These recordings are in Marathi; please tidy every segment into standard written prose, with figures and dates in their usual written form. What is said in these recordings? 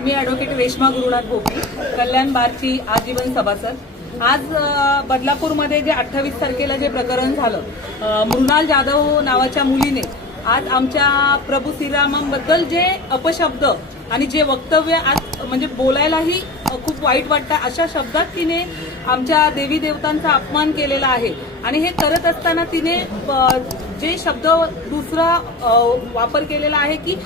मी ॲडव्होकेट रेश्मा गुरुनाथ भोपी, कल्याण बारची आजीवन सभासद. आज बदलापूरमध्ये जे 28 तारखेला जे प्रकरण झालं, मृणाल जाधव नावाच्या मुलीने आज आमच्या प्रभू श्रीरामांबद्दल जे अपशब्द आणि जे वक्तव्य आज म्हणजे बोलायलाही खूप वाईट वाटतं अशा शब्दात तिने आमच्या देवी देवतांचा अपमान केलेला आहे. आणि हे करत असताना तिने जे शब्द दुसरा वापर केलेला आहे की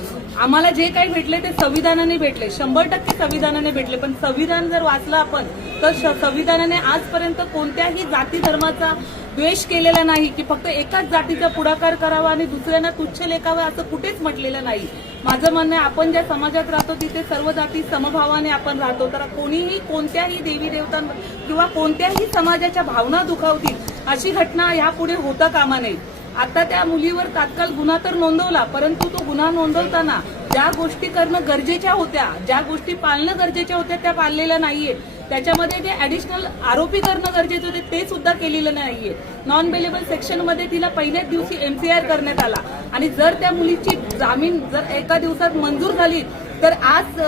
आम्हाला जे काही भेटले ते संविधानाने भेटले, 100% संविधानाने भेटले. पण संविधान जर वाचलं आपण तर संविधानाने आजपर्यंत कोणत्याही जाती धर्माचा द्वेष केलेला नाही की फक्त एकाच जातीचा पुढाकार करावा आणि दुसऱ्यांना तुच्छ लेखावं असं कुठेच म्हटलेलं नाही. माझं म्हणणं आहे, आपण ज्या समाजात राहतो तिथे सर्व जाती समभावाने आपण राहतो. तर कोणीही कोणत्याही देवी देवतां किंवा कोणत्याही समाजाच्या भावना दुखावतील अशी घटना यापुढे होता कामा नये. आता त्या मुलीवर तात्काळ गुन्हा तर नोंदवला, परंतु तो गुन्हा नोंदवताना ज्या गोष्टी करणं गरजेच्या होत्या, ज्या गोष्टी पाळणं गरजेच्या होत्या त्या पाळलेल्या नाहीये. त्याच्यामध्ये जे ऍडिशनल आरोपी करणं गरजेचे होते ते सुद्धा केलेलं नाहीये. नॉन बेलेबल सेक्शनमध्ये तिला पहिल्याच दिवशी MCR करण्यात आला आणि जर त्या मुलीची जामीन जर एका दिवसात मंजूर झाली तर आज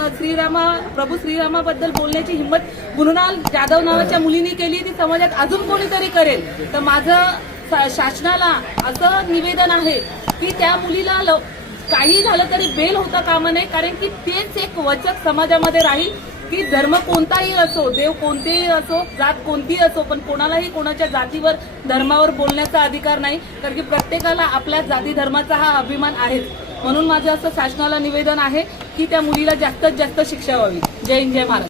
प्रभू श्रीरामाबद्दल बोलण्याची हिंमत मृणाल जाधव नावाच्या मुलीने केली, ती समाजात अजून कोणीतरी करेल. तर माझं शासनाला असं निवेदन आहे की त्या मुलीला काही झालं तरी बेल होता कामा नये, कारण की तेच एक वचक समाजामध्ये राहील की धर्म कोणताही असो, देव कोणतेही असो, जात कोणतीही असो, पण कोणालाही कोणाच्या जातीवर धर्मावर बोलण्याचा अधिकार नाही, कारण की प्रत्येकाला आपल्या जाती धर्माचा हा अभिमान आहेच. म्हणून माझं असं शासनाला निवेदन आहे की त्या मुलीला जास्तीत जास्त शिक्षा व्हावी. जय हिंद, जय महाराष्ट्र.